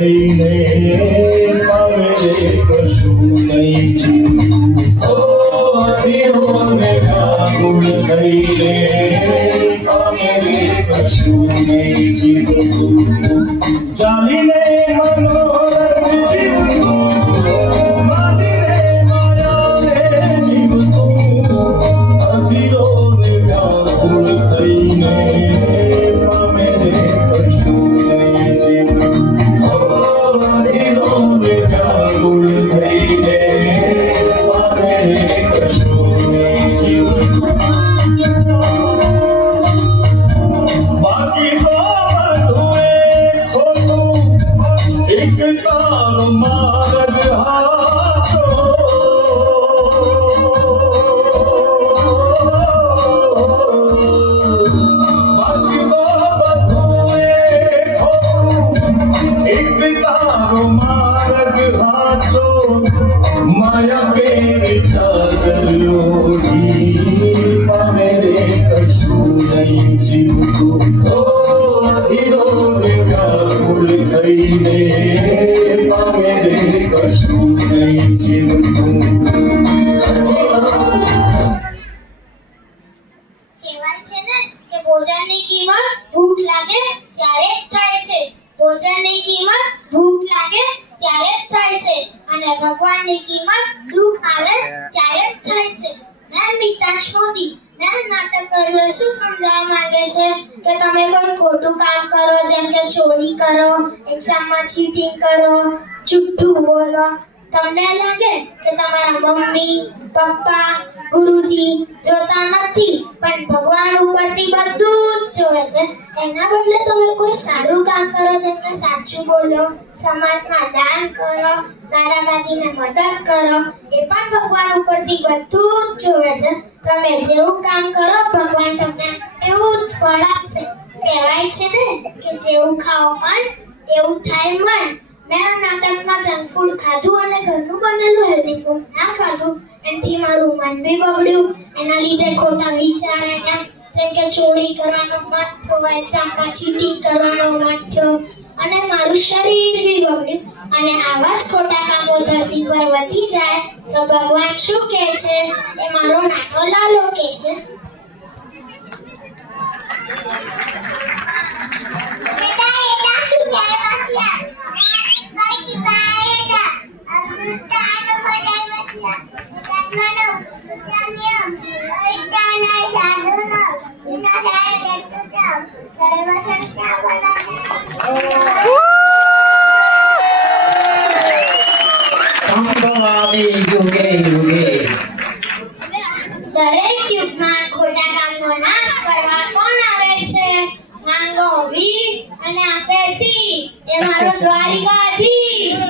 થઈને પામે રે કશું નહીં જીવતું ઓ અધીરોને વ્યાકુળ થઈને પામે રે કશું નહીં જીવતું ચાલીને મનોરથ જીવતું માજી રે માયાને જીવતું અધીરોને વ્યાકુળ થઈને પામે રે કશું નહીં જીવતું ઓ અધીરોને વ્યાકુળ થઈને પામે રે કશું નહીં જીવતું બાકી તો બધું ખોટું એક તારો માર્ગ હાચો બાકી તો બધું ખોટું એક તારો માર્ગ હાચો માયા પેરી ચાદર ઓઢી પામે રે કશું નહીં જીવતું ઓ અધીરોને વ્યાકુળ થઈને પામે રે કશું નહીં જીવતું કહેવાય છે ને કે ભોજનની કિંમત ભૂખ લાગે ત્યારે જ થાય છે. ભોજનની કિંમત ભૂખ લાગે ત્યારે જ થાય છે અને ભગવાનની કિંમત દુઃખ આવે ત્યારે જ થાય છે. મેં મિતાંશ મોદી મેં નાટક કર્યું શું સમજાવવા માંગે છે કે તમે કોઈ ખોટું કામ કરો જેમ કે ચોરી કરો, એક્ઝામમાં ચીટિંગ કરો, જુઠ્ઠું બોલો, તમને લાગે કે તમારા મમ્મી પપ્પા ગુરુજી જોતા નથી પણ ભગવાન ઉપરથી બધું જ જોવે છે. એના બદલે તમે કોઈ સારું કામ કરો જેમ કે સાચું બોલો, સમાજમાં દાન કરો, દાદા દાદીને મદદ કરો, એ પણ ભગવાન ઉપરથી બધું જ જોવે છે. તમે જેવું કામ કરો ભગવાન તમને એવું જ ફળ આપશે. કહેવાય છે ને કે જેવું ખાઓ પણ એવું થાય મન. મેં આ નાટકમાં જંક ફૂડ ખાધું અને ઘરનું બનેલું હેલ્ધી ફૂડ ના ખાધું એનાથી મારું મન બી બગડ્યું. એના લીધે ખોટા વિચાર આવ્યા જેમ કે ચોરી કરવાનો મન થયો, એક્ઝામમાં ચીટિંગ કરવાનો મન થયો અને મારું શરીર બી બગડ્યું. અને આવા જ ખોટા કામો ધરતી પર વધી જાય તો ભગવાન શું કહે છે એ મારો નાનો લાલો કહે છે. દરેક યુગમાં ખોટા કામનો નાશ કરવા કોણ આવે છે? માંગો વીર અને આપે તીર. એ મારો દ્વારિકાધીશ.